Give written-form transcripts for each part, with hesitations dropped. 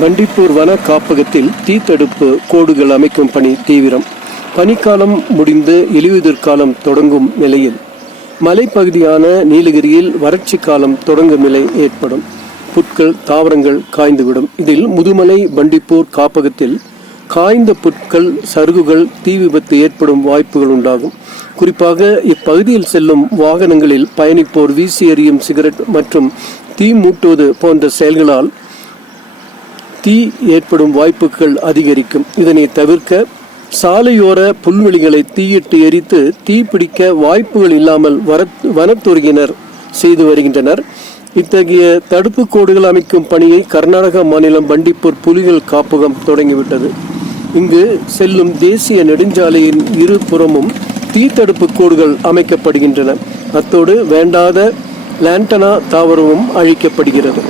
பண்டிப்பூர் வன காப்பகத்தில் தீ தடுப்பு கோடுகள் அமைக்கும் பணி தீவிரம். பனிக்காலம் முடிந்து இலையுதிர் காலம் தொடங்கும் நிலையில் மலைப்பகுதியான நீலகிரியில் வறட்சி காலம் தொடங்கும் நிலை ஏற்படும். புட்கள், தாவரங்கள் காய்ந்துவிடும். இதில் முதுமலை பண்டிப்பூர் காப்பகத்தில் காய்ந்த புட்கள், சருகுகள், தீ விபத்து ஏற்படும் வாய்ப்புகள் உண்டாகும். குறிப்பாக இப்பகுதியில் செல்லும் வாகனங்களில் பயணிப்போர் வீசி எறியும் சிகரெட் மற்றும் தீ மூட்டுவது போன்ற செயல்களால் தீ ஏற்படும் வாய்ப்புகள் அதிகரிக்கும். இதனை தவிர்க்க சாலையோர புல்வெளிகளை தீயிட்டு எரித்து தீப்பிடிக்க வாய்ப்புகள் இல்லாமல் வனத்துறையினர் செய்து வருகின்றனர். இத்தகைய தடுப்பு கோடுகள் அமைக்கும் பணியை கர்நாடக மாநிலம் பண்டிப்பூர் புலிகள் காப்பகம் தொடங்கிவிட்டது. இங்கு செல்லும் தேசிய நெடுஞ்சாலையின் இரு புறமும் தீ தடுப்பு கோடுகள் அமைக்கப்படுகின்றன. அத்தோடு வேண்டாத லாண்டனா தாவரமும் அழிக்கப்படுகிறது.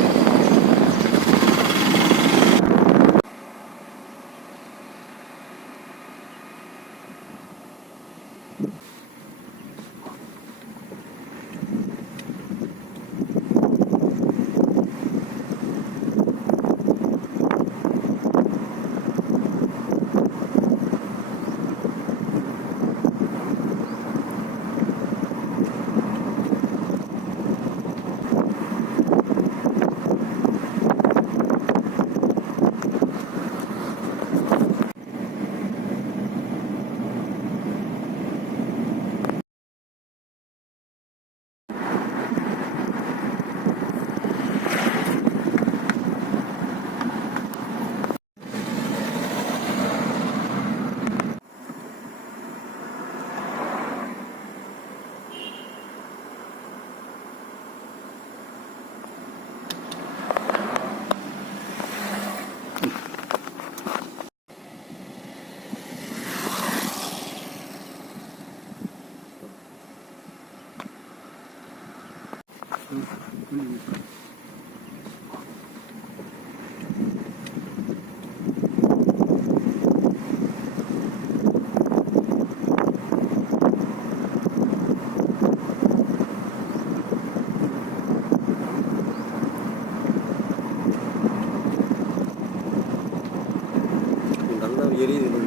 நல்லா எரியுது.